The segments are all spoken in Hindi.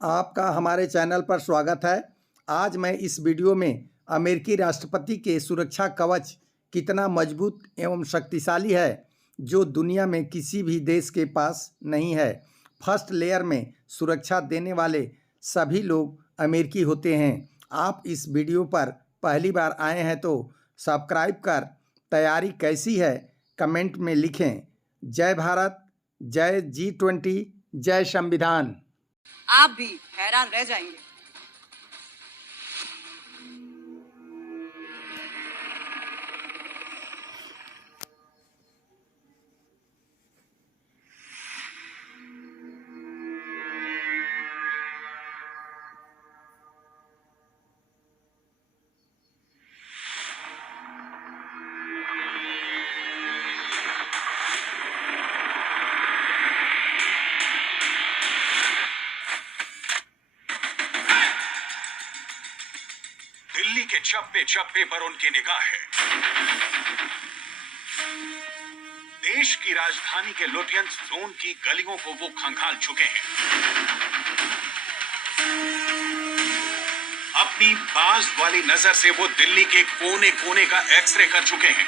आपका हमारे चैनल पर स्वागत है। आज मैं इस वीडियो में अमेरिकी राष्ट्रपति के सुरक्षा कवच कितना मजबूत एवं शक्तिशाली है, जो दुनिया में किसी भी देश के पास नहीं है। फर्स्ट लेयर में सुरक्षा देने वाले सभी लोग अमेरिकी होते हैं। आप इस वीडियो पर पहली बार आए हैं तो सब्सक्राइब कर तैयारी कैसी है कमेंट में लिखें। जय भारत, जय G20, जय संविधान। आप भी हैरान रह जाएंगे। दिल्ली के चप्पे चप्पे पर उनकी निगाह है। देश की राजधानी के लुटियंस जोन की गलियों को वो खंगाल चुके हैं। अपनी बाज वाली नजर से वो दिल्ली के कोने कोने का एक्सरे कर चुके हैं।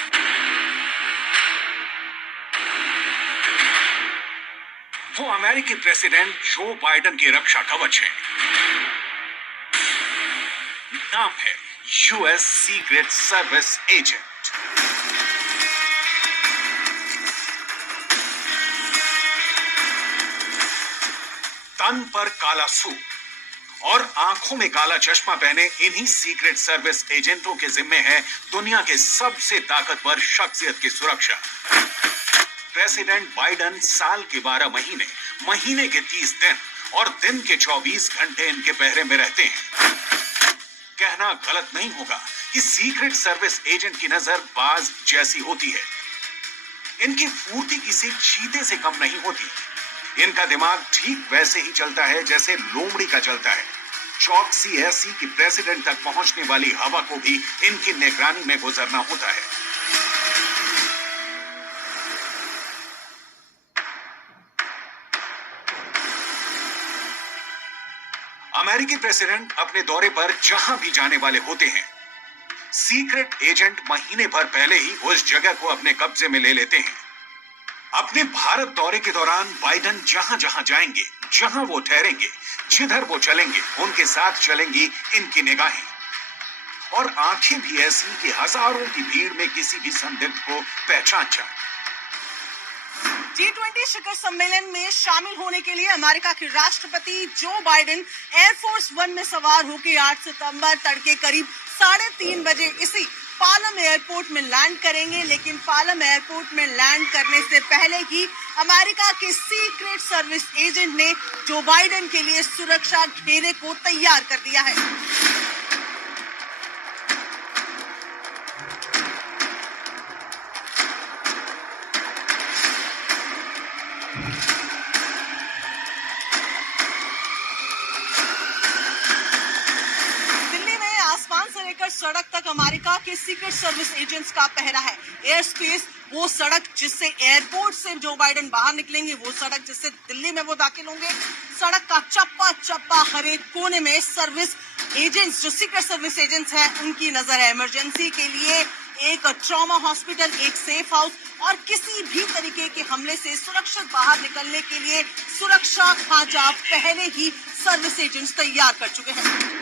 वो अमेरिकी प्रेसिडेंट जो बाइडेन की रक्षा कवच है। नाम है यूएस सीक्रेट सर्विस एजेंट। तन पर काला सूट और आंखों में काला चश्मा पहने इन्हीं सीक्रेट सर्विस एजेंटों के जिम्मे है दुनिया के सबसे ताकतवर शख्सियत की सुरक्षा। प्रेसिडेंट बाइडेन साल के 12 महीने, महीने के 30 दिन और दिन के 24 घंटे इनके पहरे में रहते हैं। कहना गलत नहीं होगा कि सीक्रेट सर्विस एजेंट की नजर बाज जैसी होती है। इनकी फुर्ती किसी चीते से कम नहीं होती। इनका दिमाग ठीक वैसे ही चलता है जैसे लोमड़ी का चलता है। चौकसी ऐसी कि प्रेसिडेंट तक पहुंचने वाली हवा को भी इनकी निगरानी में गुजरना होता है। अमेरिकी प्रेसिडेंट अपने दौरे पर जहां भी जाने वाले होते हैं, सीक्रेट एजेंट महीने भर पहले ही उस जगह को अपने कब्जे में ले लेते हैं। अपने भारत दौरे के दौरान बाइडेन जहां जहां जाएंगे, जहां वो ठहरेंगे, जिधर वो चलेंगे, उनके साथ चलेंगी इनकी निगाहें और आंखें भी ऐसी कि हजारों की भीड़ में किसी भी संदिग्ध को पहचान जाए। G20 शिखर सम्मेलन में शामिल होने के लिए अमेरिका के राष्ट्रपति जो बाइडेन एयरफोर्स 1 में सवार होकर 8 सितंबर तड़के करीब 3:30 बजे इसी पालम एयरपोर्ट में लैंड करेंगे। लेकिन पालम एयरपोर्ट में लैंड करने से पहले ही अमेरिका के सीक्रेट सर्विस एजेंट ने जो बाइडेन के लिए सुरक्षा घेरे को तैयार कर दिया है। सड़क तक अमेरिका के सीक्रेट सर्विस एजेंट्स का पहरा है। एयर स्पेस वो सड़क जिससे एयरपोर्ट से जो बाइडेन बाहर निकलेंगे, वो सड़क जिससे दिल्ली में वो दाखिल होंगे। सड़क का चप्पा चप्पा हर एक कोने में सर्विस एजेंट्स, जो सीक्रेट सर्विस एजेंट्स हैं, उनकी नजर है। इमरजेंसी के लिए एक ट्रॉमा हॉस्पिटल, एक सेफ हाउस और किसी भी तरीके के हमले से सुरक्षित बाहर निकलने के लिए सुरक्षा खांचा पहले ही सर्विस एजेंट्स तैयार कर चुके हैं।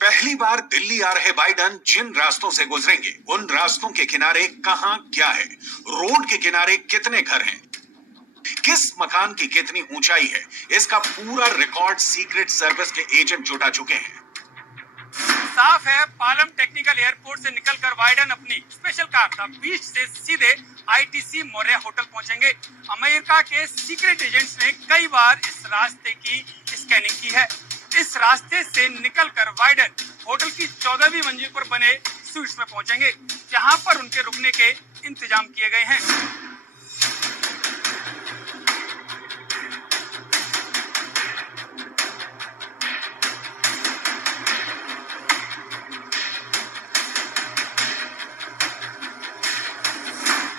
पहली बार दिल्ली आ रहे बाइडेन जिन रास्तों से गुजरेंगे, उन रास्तों के किनारे कहां क्या है, रोड के किनारे कितने घर हैं, किस मकान की कितनी ऊंचाई है, इसका पूरा रिकॉर्ड सीक्रेट सर्विस के एजेंट जुटा चुके हैं। साफ है, पालम टेक्निकल एयरपोर्ट से निकलकर बाइडेन अपनी स्पेशल कार था बीच से सीधे आईटीसी मौर्या होटल पहुंचेंगे। अमेरिका के सीक्रेट एजेंट्स ने कई बार इस रास्ते की स्कैनिंग की है। इस रास्ते से निकलकर बाइडेन होटल की 14वीं मंजिल पर बने स्वीट्स में पहुंचेंगे, जहां पर उनके रुकने के इंतजाम किए गए हैं।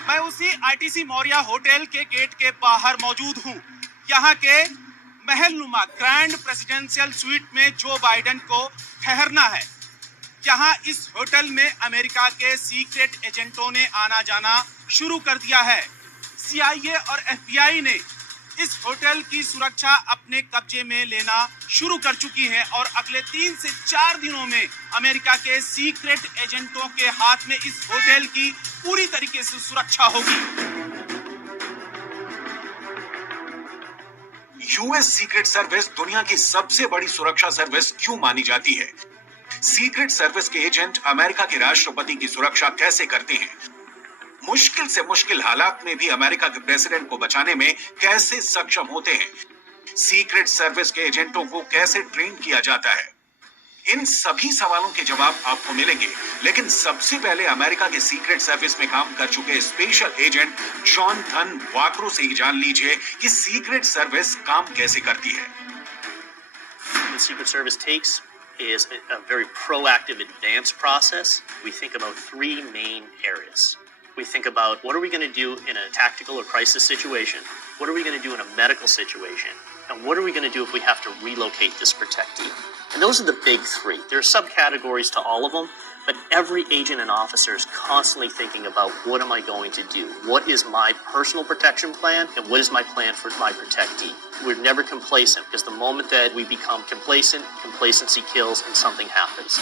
मैं उसी आईटीसी मौर्या होटल के गेट के बाहर मौजूद हूं। यहाँ के महलनुमा ग्रैंड प्रेसिडेंशियल स्वीट में जो बाइडेन को ठहरना है। जहां इस होटल में अमेरिका के सीक्रेट एजेंटों ने आना जाना शुरू कर दिया है। CIA और FBI ने इस होटल की सुरक्षा अपने कब्जे में लेना शुरू कर चुकी है और अगले 3 से 4 दिनों में अमेरिका के सीक्रेट एजेंटों के हाथ में इस होटल की पूरी तरीके से सुरक्षा होगी। यूएस सीक्रेट सर्विस दुनिया की सबसे बड़ी सुरक्षा सर्विस क्यों मानी जाती है? सीक्रेट सर्विस के एजेंट अमेरिका के राष्ट्रपति की सुरक्षा कैसे करते हैं? मुश्किल से मुश्किल हालात में भी अमेरिका के प्रेसिडेंट को बचाने में कैसे सक्षम होते हैं? सीक्रेट सर्विस के एजेंटों को कैसे ट्रेन किया जाता है? इन सभी सवालों के जवाब आपको मिलेंगे, लेकिन सबसे पहले अमेरिका के सीक्रेट सर्विस में काम कर चुके स्पेशल एजेंट जॉनथन वाक्रो से ही जान लीजिए कि सीक्रेट सर्विस काम कैसे करती है। The Secret Service takes is a very proactive advanced process. We think about 3 main areas. We think about what are we going to do in a tactical or crisis situation? What are we going to do in a medical situation? And what are we going to do if we have to relocate this protectee? And those are the big 3. There are subcategories to all of them, but every agent and officer is constantly thinking about what am I going to do? What is my personal protection plan? And what is my plan for my protectee? We're never complacent, because the moment that we become complacent, complacency kills and something happens.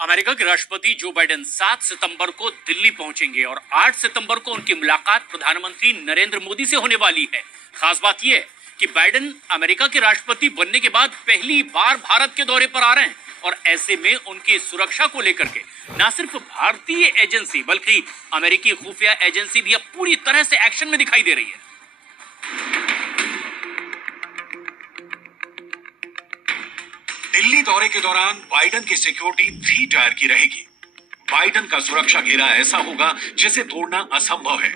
America के राष्ट्रपति जो बाइडेन 7 सितंबर को दिल्ली पहुंचेंगे और 8 सितंबर को उनकी मुलाकात प्रधानमंत्री नरेंद्र मोदी से होने वाली है। खास बात यह है कि बाइडेन अमेरिका के राष्ट्रपति बनने के बाद पहली बार भारत के दौरे पर आ रहे हैं और ऐसे में उनकी सुरक्षा को लेकर के न सिर्फ भारतीय एजेंसी बल्कि अमेरिकी खुफिया एजेंसी भी अब पूरी तरह से एक्शन में दिखाई दे रही है। दिल्ली दौरे के दौरान बाइडेन की सिक्योरिटी 3 टायर की रहेगी। बाइडेन का सुरक्षा घेरा ऐसा होगा जिसे तोड़ना असंभव है।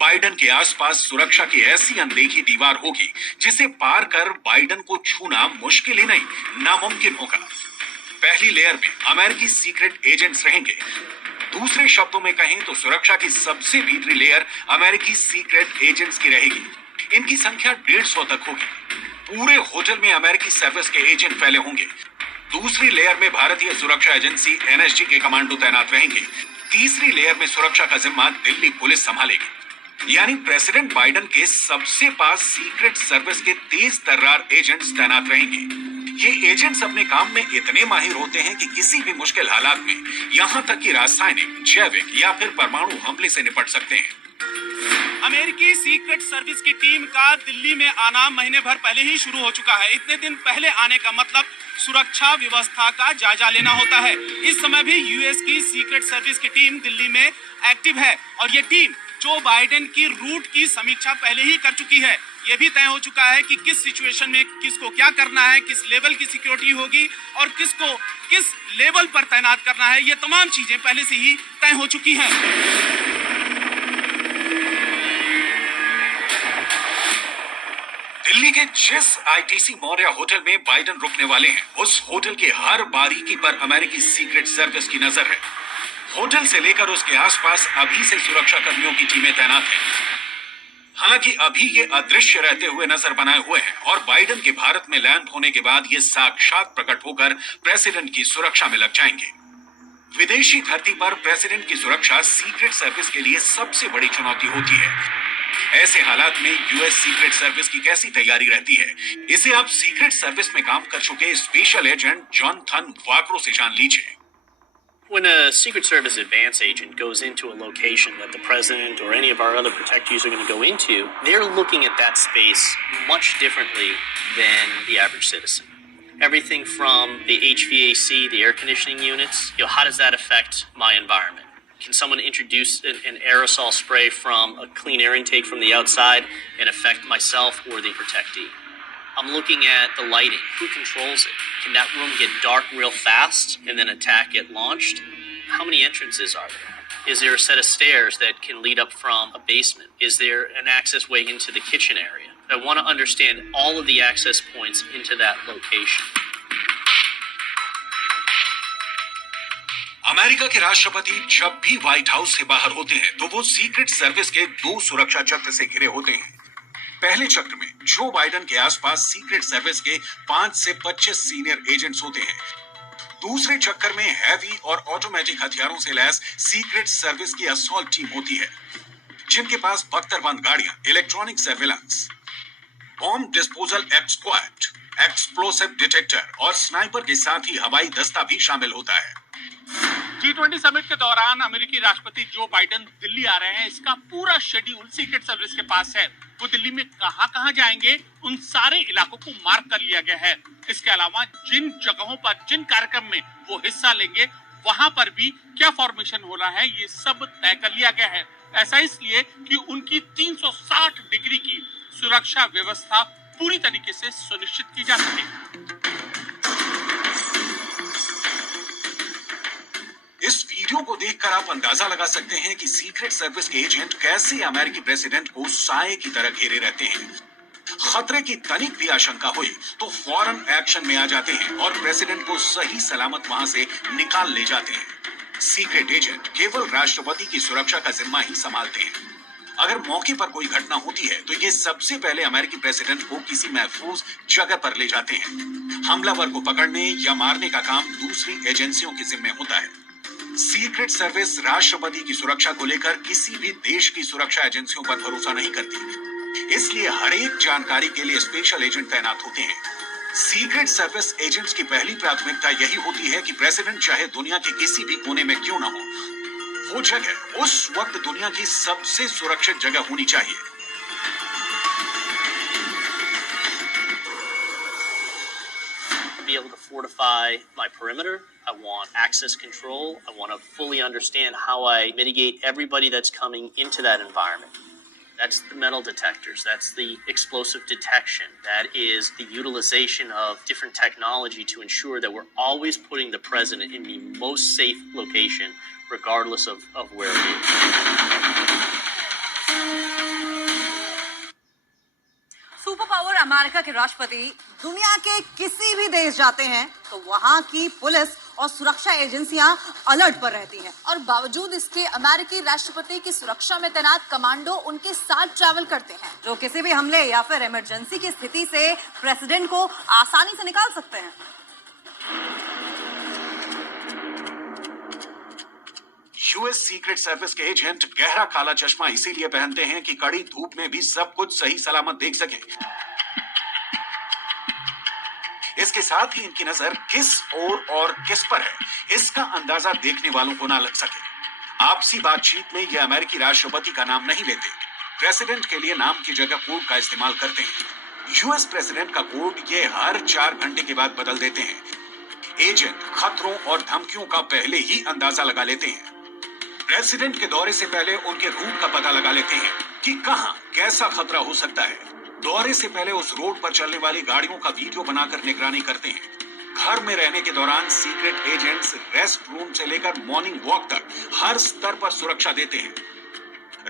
बाइडेन के आसपास सुरक्षा की ऐसी अनदेखी दीवार होगी जिसे पार कर बाइडेन को छूना मुश्किल ही नहीं, नामुमकिन होगा। पहली लेयर में अमेरिकी सीक्रेट एजेंट्स रहेंगे। दूसरे शब्दों में कहें तो सुरक्षा की सबसे भीतरी लेयर अमेरिकी सीक्रेट एजेंट्स की रहेगी। इनकी संख्या 150 तक होगी। पूरे होटल में अमेरिकी सर्विस के एजेंट फैले होंगे। दूसरी लेयर में भारतीय सुरक्षा एजेंसी NSG के कमांडो तैनात रहेंगे। तीसरी लेयर में सुरक्षा का जिम्मा दिल्ली पुलिस संभालेगी। यानी प्रेसिडेंट बाइडेन के सबसे पास सीक्रेट सर्विस के तेज तर्रार एजेंट्स तैनात रहेंगे। ये एजेंट्स अपने काम में इतने माहिर होते हैं कि किसी भी मुश्किल हालात में यहां तक कि रासायनिक, जैविक या फिर परमाणु हमले से निपट सकते हैं। अमेरिकी सीक्रेट सर्विस की टीम का दिल्ली में आना महीने भर पहले ही शुरू हो चुका है। इतने दिन पहले आने का मतलब सुरक्षा व्यवस्था का जायजा लेना होता है। इस समय भी यूएस की सीक्रेट सर्विस की टीम दिल्ली में एक्टिव है और ये टीम जो बाइडेन की रूट की समीक्षा पहले ही कर चुकी है। ये भी तय हो चुका है कि किस सिचुएशन में किसको क्या करना है, किस लेवल की सिक्योरिटी होगी और किसको किस लेवल पर तैनात करना है। ये तमाम चीजें पहले से ही तय हो चुकी हैं। दिल्ली के जिस ITC मौर्य होटल में बाइडेन रुकने वाले हैं, उस होटल के हर बारीकी पर अमेरिकी सीक्रेट सर्विस की नजर है। होटल से लेकर उसके आसपास अभी से सुरक्षा कर्मियों की टीमें तैनात हैं। हालांकि अभी ये अदृश्य रहते हुए नजर बनाए हुए हैं और बाइडेन के भारत में लैंड होने के बाद ये साक्षात प्रकट होकर प्रेसिडेंट की सुरक्षा में लग जाएंगे। विदेशी धरती पर प्रेसिडेंट की सुरक्षा सीक्रेट सर्विस के लिए सबसे बड़ी चुनौती होती है। ऐसे हालात में यूएस सीक्रेट सर्विस की कैसी तैयारी रहती है, इसे आप सीक्रेट सर्विस में काम कर चुके स्पेशल एजेंट जॉनथन वाक्रो से जान लीजिए। When a Secret Service advance agent goes into a location that the president or any of our other protectees are going to go into, they're looking at that space much differently than the average citizen. Everything from the HVAC, the air conditioning units, how does that affect my environment? Can someone introduce an aerosol spray from a clean air intake from the outside and affect myself or the protectee? I'm looking at the lighting. Who controls it? Can that room get dark real fast and then attack get launched? How many entrances are there? Is there a set of stairs that can lead up from a basement? Is there an access way into the kitchen area? I want to understand all of the access points into that location. America के राष्ट्रपति जब भी व्हाइट हाउस से बाहर होते हैं तो वो सीक्रेट सर्विस के 2 सुरक्षा चक्र से घिरे होते हैं। पहले चक्र में जो बाइडेन के आसपास सीक्रेट सर्विस के 5 से 25 सीनियर एजेंट्स होते हैं। दूसरे चक्कर में हैवी और ऑटोमेटिक हथियारों से लैस सीक्रेट सर्विस की असॉल्ट टीम होती है, जिनके पास बख्तरबंद गाड़ियां, electronic surveillance, bomb disposal squad, explosive detector और स्नाइपर के साथ ही हवाई दस्ता भी शामिल होता है। G20 समिट के दौरान अमेरिकी राष्ट्रपति जो बाइडेन दिल्ली आ रहे हैं, इसका पूरा शेड्यूल सीक्रेट सर्विस के पास है। वो दिल्ली में कहां जाएंगे, उन सारे इलाकों को मार्क कर लिया गया है। इसके अलावा जिन जगहों पर, जिन कार्यक्रम में वो हिस्सा लेंगे, वहां पर भी क्या फॉर्मेशन होना है, ये सब तय कर लिया गया है। ऐसा इसलिए कि उनकी 360 डिग्री की सुरक्षा व्यवस्था पूरी तरीके से सुनिश्चित की जा सके। इस वीडियो को देखकर आप अंदाजा लगा सकते हैं कि सीक्रेट सर्विस के एजेंट कैसे अमेरिकी प्रेसिडेंट को साए की तरह घेरे रहते हैं। खतरे की तनिक भी आशंका हुई तो फौरन एक्शन में आ जाते हैं और प्रेसिडेंट को सही सलामत वहां से निकाल ले जाते हैं। सीक्रेट एजेंट केवल राष्ट्रपति की सुरक्षा का जिम्मा ही संभालते हैं। अगर मौके पर कोई घटना होती है तो ये सबसे पहले अमेरिकी प्रेसिडेंट को किसी महफूज जगह पर ले जाते हैं। हमलावर को पकड़ने या मारने का काम दूसरी एजेंसियों के जिम्मे होता है। सीक्रेट सर्विस राष्ट्रपति की सुरक्षा को लेकर किसी भी देश की सुरक्षा एजेंसियों पर भरोसा नहीं करती, इसलिए हर एक जानकारी के लिए स्पेशल एजेंट तैनात होते हैं। सीक्रेट सर्विस एजेंट्स की पहली प्राथमिकता यही होती है कि प्रेसिडेंट चाहे दुनिया के किसी भी कोने में क्यों ना हो, वो जगह उस वक्त दुनिया की सबसे सुरक्षित जगह होनी चाहिए। Be able to fortify my perimeter. I want access control. I want to fully understand how I mitigate everybody that's coming into that environment. That's the metal detectors. That's the explosive detection. That is the utilization of different technology to ensure that we're always putting the president in the most safe location, regardless of where it is. Super power America के राष्ट्रपति दुनिया के किसी भी देश जाते हैं तो वहां की पुलिस और सुरक्षा एजेंसियां अलर्ट पर रहती हैं और बावजूद इसके अमेरिकी राष्ट्रपति की सुरक्षा में तैनात कमांडो उनके साथ ट्रैवल करते हैं, जो किसी भी हमले या फिर इमरजेंसी की स्थिति से प्रेसिडेंट को आसानी से निकाल सकते हैं। यूएस सीक्रेट सर्विस के एजेंट गहरा काला चश्मा इसीलिए पहनते हैं कि कड़ी धूप में भी सब कुछ सही सलामत देख सकें। इसके साथ ही इनकी नजर किस ओर और किस पर है, इसका अंदाजा देखने वालों को ना लग सके। आपसी बातचीत में ये अमेरिकी राष्ट्रपति का नाम नहीं लेते, प्रेसिडेंट के लिए नाम की जगह कोड का इस्तेमाल करते हैं। यूएस प्रेसिडेंट का कोड ये हर 4 घंटे के बाद बदल देते हैं। एजेंट खतरों और धमकियों का पहले ही अंदाजा लगा लेते हैं। प्रेसिडेंट के दौरे से पहले उनके रूट का पता लगा लेते हैं कि कहां कैसा खतरा हो सकता है। दौरे से पहले उस रोड पर चलने वाली गाड़ियों का वीडियो बनाकर निगरानी करते हैं। घर में रहने के दौरान सीक्रेट एजेंट्स रेस्ट रूम से लेकर मॉर्निंग वॉक तक हर स्तर पर सुरक्षा देते हैं।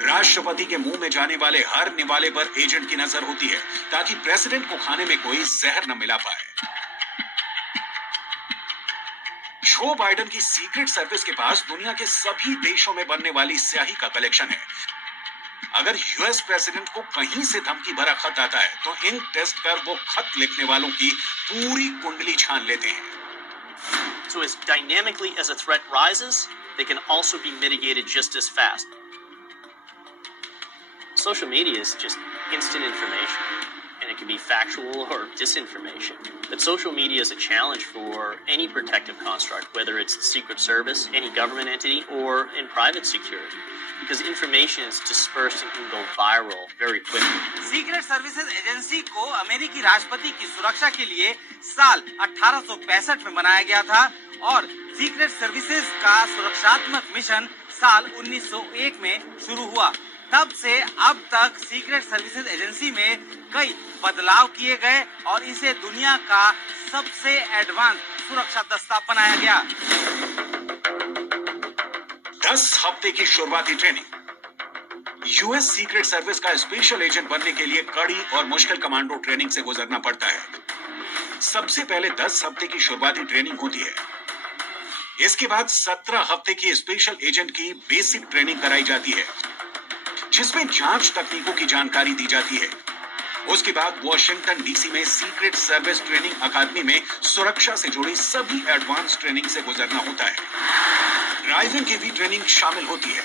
राष्ट्रपति के मुंह में जाने वाले हर निवाले पर एजेंट की नजर होती है ताकि प्रेसिडेंट को खाने में कोई जहर न मिला पाए। जो बाइडेन की सीक्रेट सर्विस के पास दुनिया के सभी देशों में बनने वाली स्याही का कलेक्शन है। अगर यूएस प्रेसिडेंट को कहीं से धमकी भरा खत आता है तो इंक टेस्ट कर वो खत लिखने वालों की पूरी कुंडली छान लेते हैं। So as dynamically as a threat rises, they can also be mitigated just as fast. Social media is just instant information, and it can be factual or disinformation. But social media is a challenge for any protective construct, whether it's the Secret Service, any government entity, or in private security, because information is dispersed and can go viral very quickly. Secret services agency को अमेरिकी राष्ट्रपति की सुरक्षा के लिए साल 1865 में बनाया गया था और सीक्रेट सर्विसेज का सुरक्षात्मक मिशन साल 1901 में शुरू हुआ। तब से अब तक सीक्रेट सर्विसेज एजेंसी में कई बदलाव किए गए और इसे दुनिया का सबसे एडवांस सुरक्षा दस्ता बनाया गया। 10 हफ्ते की शुरुआती ट्रेनिंग। यूएस सीक्रेट सर्विस का स्पेशल एजेंट बनने के लिए कड़ी और मुश्किल कमांडो ट्रेनिंग से गुजरना पड़ता है। सबसे पहले 10 हफ्ते की शुरुआती ट्रेनिंग होती है। इसके बाद 17 हफ्ते की स्पेशल एजेंट की बेसिक ट्रेनिंग कराई जाती है, जिसमें जांच तकनीकों की जानकारी दी जाती है। उसके बाद वॉशिंगटन डीसी में सीक्रेट सर्विस ट्रेनिंग अकादमी में सुरक्षा से जुड़ी सभी एडवांस ट्रेनिंग से गुजरना होता है। ड्राइविंग की भी ट्रेनिंग शामिल होती है।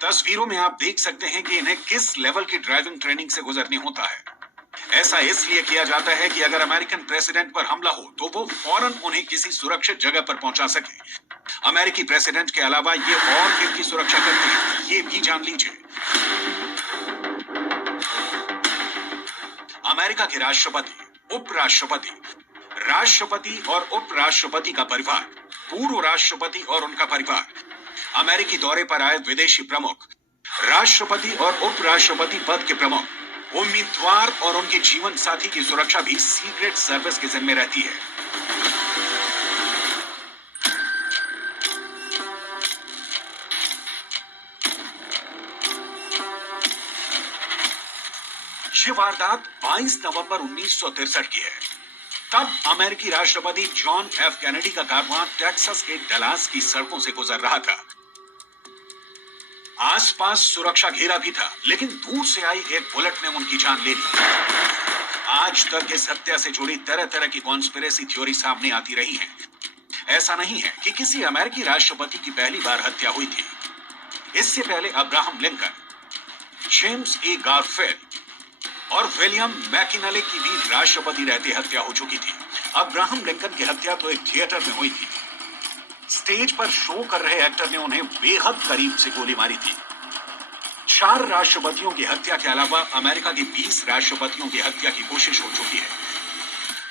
तस्वीरों में आप देख सकते हैं कि इन्हें किस लेवल की ड्राइविंग ट्रेनिंग से गुजरनी होता है। ऐसा इसलिए किया जाता है कि अगर अमेरिकन प्रेसिडेंट पर हमला हो तो वो फौरन उन्हें किसी सुरक्षित जगह पर पहुंचा सके। अमेरिकी प्रेसिडेंट के अलावा ये और किनकी सुरक्षा करते हैं, ये भी जान लीजिए। अमेरिका के राष्ट्रपति, उपराष्ट्रपति, राष्ट्रपति और उपराष्ट्रपति का परिवार, पूर्व राष्ट्रपति और उनका परिवार, अमेरिकी दौरे पर आए विदेशी प्रमुख, राष्ट्रपति और उपराष्ट्रपति पद के प्रमुख, उम्मीदवार और उनके जीवन साथी की सुरक्षा भी सीक्रेट सर्विस के जिम्मे रहती है। ये वारदात 22 नवंबर 1963 की है। तब अमेरिकी राष्ट्रपति जॉन एफ कैनेडी का कारवां टेक्सास के डलास की सड़कों से गुजर रहा था। आसपास सुरक्षा घेरा भी था, लेकिन दूर से आई एक बुलेट ने उनकी जान ले ली। आज तक इस हत्या से जुड़ी तरह तरह की कॉन्स्पिरेसी थ्योरी सामने आती रही है। ऐसा नहीं है कि किसी अमेरिकी राष्ट्रपति की पहली बार हत्या हुई थी। इससे पहले अब्राहम लिंकन, जेम्स ए गारफील्ड और विलियम मैकिनले की भी राष्ट्रपति रहते हत्या हो चुकी थी। अब्राहम लिंकन की हत्या तो एक थिएटर में हुई थी। स्टेज पर शो कर रहे एक्टर ने उन्हें बेहद करीब से गोली मारी थी। 4 राष्ट्रपतियों की हत्या के अलावा अमेरिका के 20 राष्ट्रपतियों की हत्या की कोशिश हो चुकी है।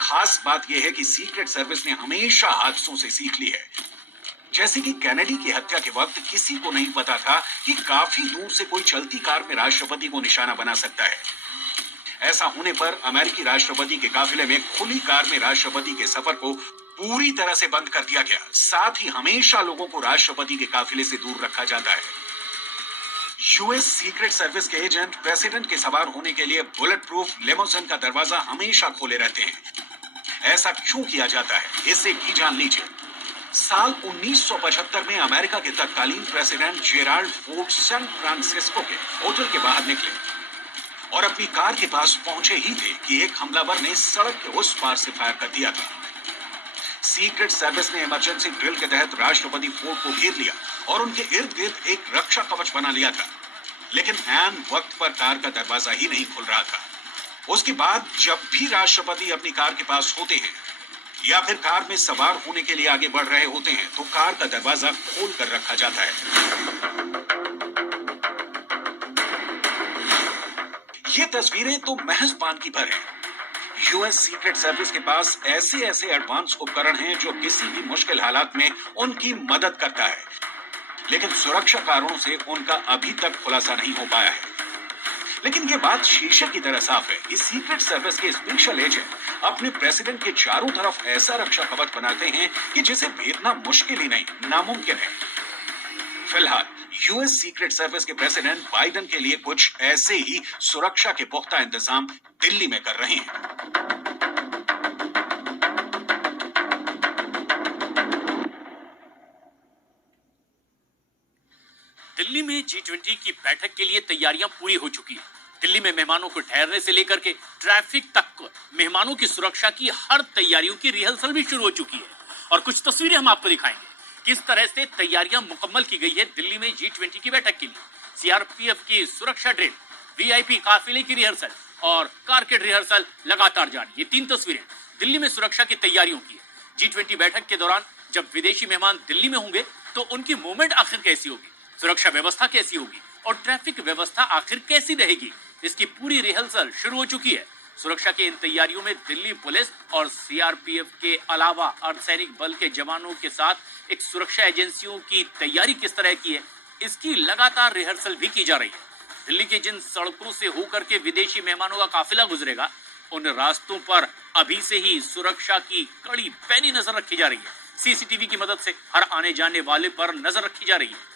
खास बात यह है कि सीक्रेट सर्विस ने हमेशा हादसों से सीख ली है। जैसे कि कैनेडी की हत्या के वक्त किसी को नहीं पता था कि काफी दूर से कोई चलती कार में राष्ट्रपति को निशाना बना सकता है। ऐसा होने पर अमेरिकी राष्ट्रपति के काफिले में खुली कार में राष्ट्रपति के सफर को पूरी तरह से बंद कर दिया गया। साथ ही हमेशा लोगों को राष्ट्रपति के काफिले से दूर रखा जाता है। यूएस सीक्रेट सर्विस के एजेंट प्रेसिडेंट के सवार होने के लिए बुलेट प्रूफ लिमोजिन का दरवाजा हमेशा खोले रहते हैं। ऐसा क्यों किया जाता है, इसे भी जान लीजिए। साल 1975 में अमेरिका के तत्कालीन president Gerald Ford San Francisco के होटल के बाहर निकले और अपनी कार के पास पहुंचे ही थे कि एक हमलावर ने सड़क के उस पार से फायर कर दिया था। सीक्रेट सर्विस ने इमरजेंसी ड्रिल के तहत राष्ट्रपति फोर्ड को घेर लिया और उनके इर्द गिर्द एक रक्षा कवच बना लिया था, लेकिन ऐन वक्त पर कार का दरवाजा ही नहीं खुल रहा था। उसके बाद जब भी राष्ट्रपति अपनी कार के पास होते हैं या फिर कार में सवार होने के लिए आगे बढ़ रहे होते हैं तो कार का दरवाजा खोल कर रखा जाता है। ये तस्वीरें तो महज बानगी भर हैं। यूएस सीक्रेट सर्विस के पास ऐसे एडवांस उपकरण हैं जो किसी भी मुश्किल हालात में उनकी मदद करता है, लेकिन सुरक्षा कारणों से उनका अभी तक खुलासा नहीं हो पाया है। लेकिन ये बात शीशे की तरह साफ है कि सीक्रेट सर्विस के स्पेशल एजेंट अपने प्रेसिडेंट के चारों तरफ ऐसा रक्षा कवच बनाते हैं कि जिसे भेदना मुश्किल ही नहीं, नामुमकिन है। फिलहाल यूएस सीक्रेट सर्विस के प्रेसिडेंट बाइडेन के लिए कुछ ऐसे ही सुरक्षा के पुख्ता इंतजाम दिल्ली में कर रहे हैं। दिल्ली में G20 की बैठक के लिए तैयारियां पूरी हो चुकी हैं। दिल्ली में मेहमानों को ठहरने से लेकर के ट्रैफिक तक मेहमानों की सुरक्षा की हर तैयारियों की रिहर्सल भी शुरू हो चुकी है और कुछ तस्वीरें हम आपको दिखाएंगे किस तरह से तैयारियां मुकम्मल की गई है दिल्ली में G20 की बैठक के लिए। सीआरपीएफ की सुरक्षा ड्रिल, वीआईपी काफिले की रिहर्सल और कारकेड रिहर्सल लगातार जारी। ये 3 तस्वीरें दिल्ली में सुरक्षा की तैयारियों की है। G20 बैठक के दौरान जब विदेशी मेहमान दिल्ली में होंगे तो उनकी मूवमेंट आखिर कैसी होगी, सुरक्षा व्यवस्था कैसी होगी और ट्रैफिक व्यवस्था आखिर कैसी रहेगी, इसकी पूरी रिहर्सल शुरू हो चुकी है। सुरक्षा की इन तैयारियों में दिल्ली पुलिस और सीआरपीएफ के अलावा अर्धसैनिक बल के जवानों के साथ एक सुरक्षा एजेंसियों की तैयारी किस तरह की है, इसकी लगातार रिहर्सल भी की जा रही है। दिल्ली के जिन सड़कों से होकर के विदेशी मेहमानों का काफिला गुजरेगा, उन रास्तों पर अभी से ही सुरक्षा की कड़ी पैनी नजर रखी जा रही है। सीसीटीवी की मदद से हर आने जाने वाले पर नजर रखी जा रही है।